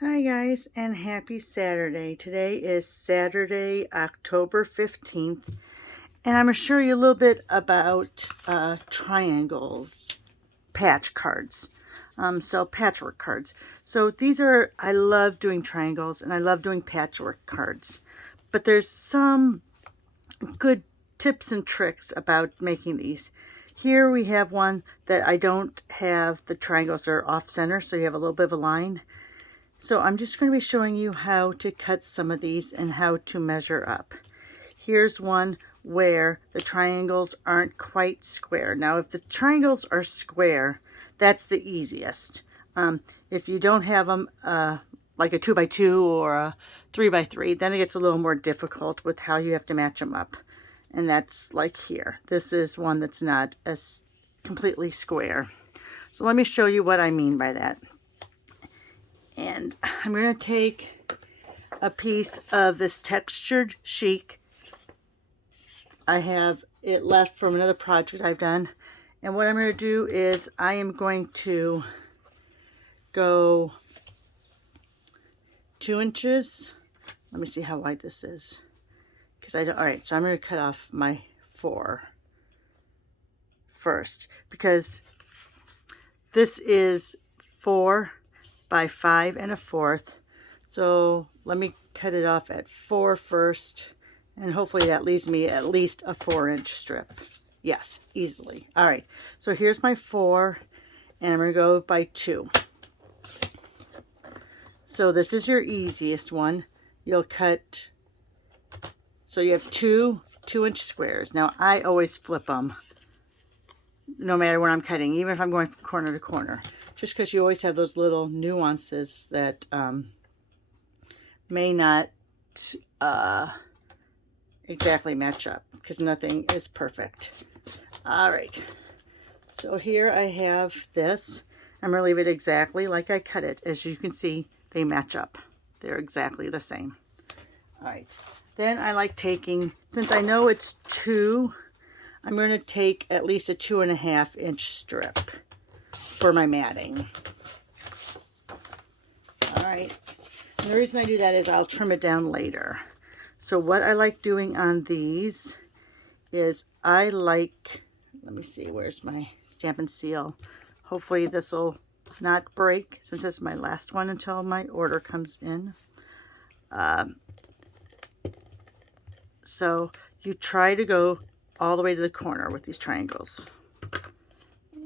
Hi guys, and happy Saturday. Today is Saturday, October 15th, and I'm going to show you a little bit about triangle patch cards. So patchwork cards. So these are, I love doing triangles and I love doing patchwork cards. But there's some good tips and tricks about making these. Here we have one that I don't have the triangles that are off center, so you have a little bit of a line. So I'm just going to be showing you how to cut some of these and how to measure up. Here's one where the triangles aren't quite square. Now if the triangles are square, that's the easiest. If you don't have them like a 2x2 or a 3x3, then it gets a little more difficult with how you have to match them up. And that's like here. This is one that's not as completely square. So let me show you what I mean by that. And I'm going to take a piece of this textured chic. I have it left from another project I've done. And what I'm going to do is I am going to go 2 inches. Let me see how wide this is. Alright, so I'm going to cut off my 4 first. Because this is 4 by 5 1/4. So let me cut it off at 4 first, and hopefully that leaves me at least a 4-inch strip. Yes, easily. All right, so here's my 4, and I'm going to go by 2. So this is your easiest one. You'll cut, so you have 2 2-inch squares. Now I always flip them no matter what I'm cutting, even if I'm going from corner to corner, just because you always have those little nuances that may not exactly match up, because nothing is perfect. All right, so here I have this. I'm going to leave it exactly like I cut it. As you can see, they match up. They're exactly the same. All right, then I like taking, since I know it's 2, I'm going to take at least a 2.5-inch strip for my matting. All right, and the reason I do that is I'll trim it down later. So what I like doing on these is I like, let me see, where's my stamp and seal? Hopefully this will not break, since this is my last one until my order comes in. So you try to go all the way to the corner with these triangles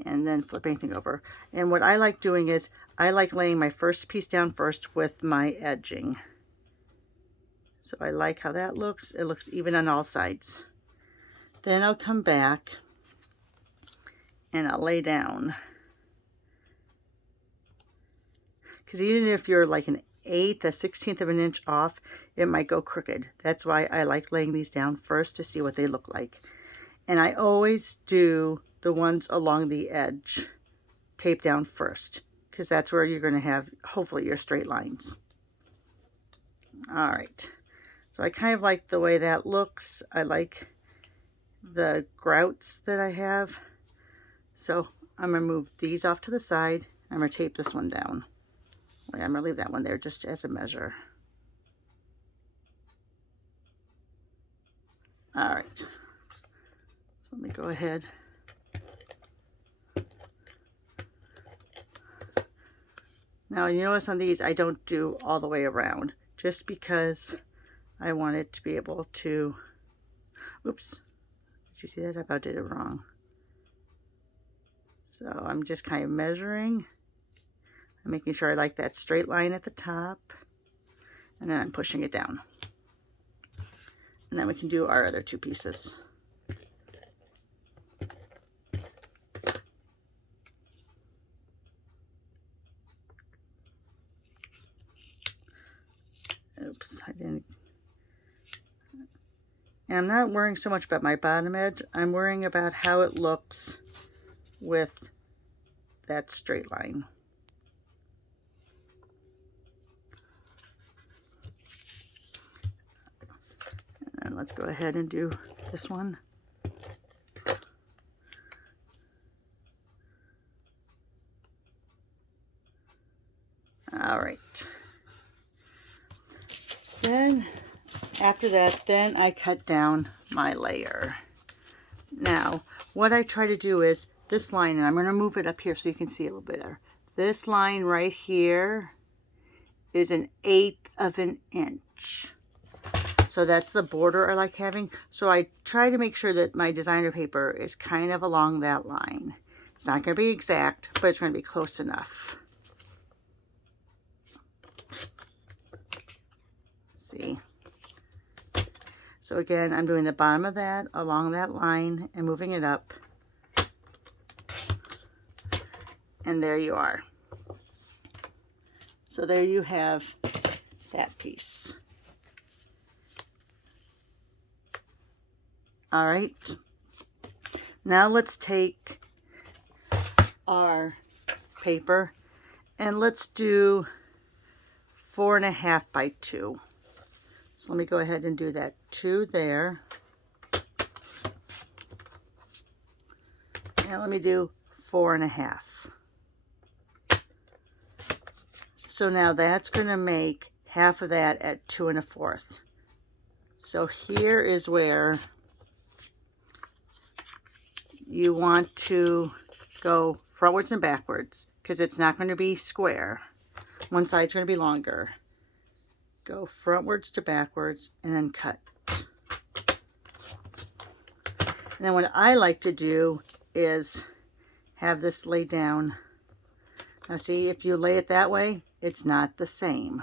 and then flip anything over. And what I like doing is I like laying my first piece down first with my edging. So I like how that looks. It looks even on all sides. Then I'll come back and I'll lay down. Because even if you're like an 1/8, a 1/16 of an inch off, it might go crooked. That's why I like laying these down first to see what they look like. And I always do the ones along the edge tape down first, because that's where you're going to have hopefully your straight lines. All right, so I kind of like the way that looks. I like the grouts that I have. So I'm going to move these off to the side. I'm going to tape this one down. I'm going to leave that one there just as a measure. All right, so let me go ahead. Now you notice on these I don't do all the way around, just because I want it to be able to, oops, did you see that? I about did it wrong. So I'm just kind of measuring. I'm making sure I like that straight line at the top, and then I'm pushing it down. And then we can do our other 2 pieces. Oops, I didn't. And I'm not worrying so much about my bottom edge. I'm worrying about how it looks with that straight line. And let's go ahead and do this one. All right. Then, after that, then I cut down my layer. Now, what I try to do is this line, and I'm going to move it up here so you can see a little better. This line right here is 1/8 of an inch. So that's the border I like having. So I try to make sure that my designer paper is kind of along that line. It's not going to be exact, but it's going to be close enough. See? So again, I'm doing the bottom of that along that line and moving it up. And there you are. So there you have that piece. All right. Now let's take our paper and let's do 4.5 by 2. So let me go ahead and do that 2 there. And let me do 4.5. So now that's going to make half of that at 2 1/4. So here is where you want to go frontwards and backwards because it's not going to be square. One side's going to be longer. Go frontwards to backwards and then cut. And then what I like to do is have this lay down. Now see, if you lay it that way, it's not the same.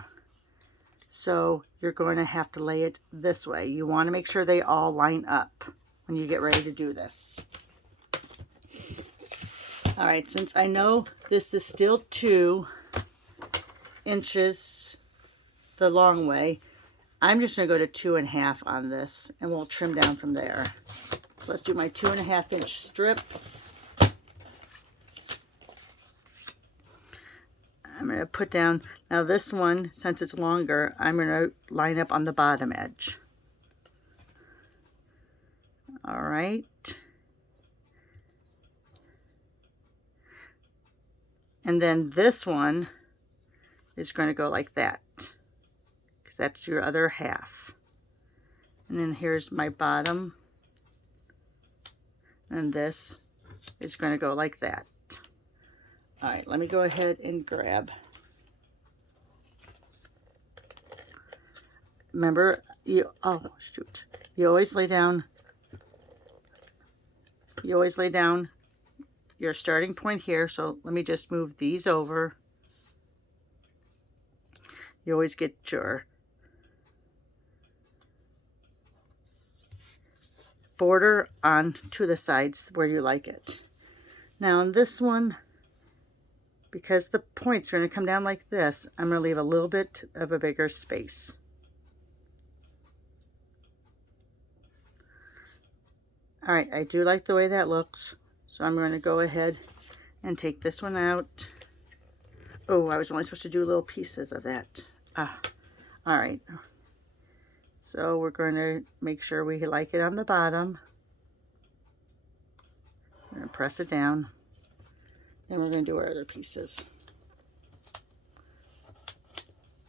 So you're going to have to lay it this way. You want to make sure they all line up when you get ready to do this. All right, since I know this is still 2 inches the long way, I'm just going to go to 2.5 on this and we'll trim down from there. So let's do my 2.5 inch strip. I'm going to put down, now this one, since it's longer, I'm going to line up on the bottom edge. All right. And then this one is going to go like that, because that's your other half. And then here's my bottom. And this is going to go like that. All right, let me go ahead and grab. Remember, you always lay down your starting point here. So let me just move these over. You always get your border on to the sides where you like it. Now on this one, because the points are going to come down like this, I'm going to leave a little bit of a bigger space. All right, I do like the way that looks, so I'm going to go ahead and take this one out. Oh, I was only supposed to do little pieces of that. All right. So we're going to make sure we like it on the bottom. We're going to press it down. Then we're going to do our other pieces.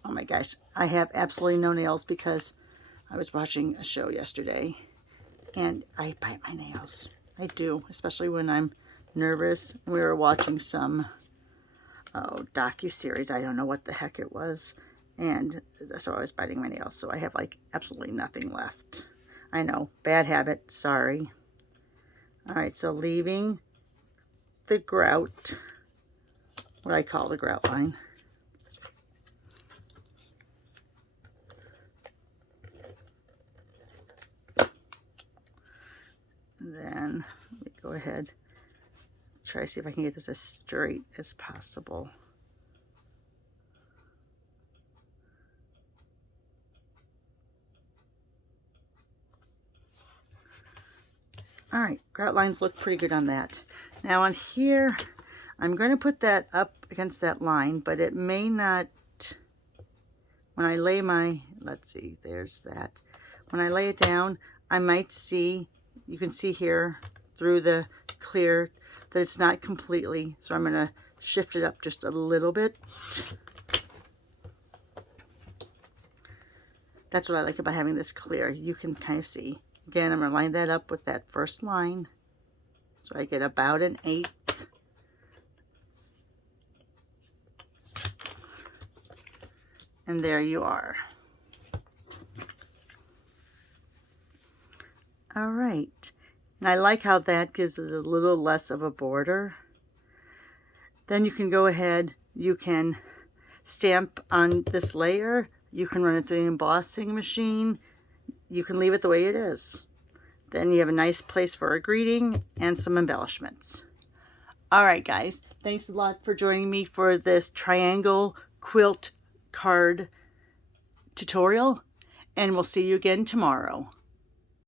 Oh my gosh, I have absolutely no nails because I was watching a show yesterday and I bite my nails. I do, especially when I'm nervous. We were watching some docu-series. I don't know what the heck it was. And so I was biting my nails. So I have like absolutely nothing left. I know, bad habit, sorry. All right, so leaving the grout, what I call the grout line. And then let me go ahead, try to see if I can get this as straight as possible. All right, grout lines look pretty good on that. Now on here, I'm going to put that up against that line, but it may not, when I lay my, let's see, there's that. When I lay it down, I might see, you can see here through the clear that it's not completely, so I'm going to shift it up just a little bit. That's what I like about having this clear. You can kind of see. Again, I'm going to line that up with that first line. So I get about an 1/8. And there you are. All right. And I like how that gives it a little less of a border. Then you can go ahead, you can stamp on this layer. You can run it through the embossing machine. You can leave it the way it is. Then you have a nice place for a greeting and some embellishments. All right, guys. Thanks a lot for joining me for this triangle quilt card tutorial. And we'll see you again tomorrow.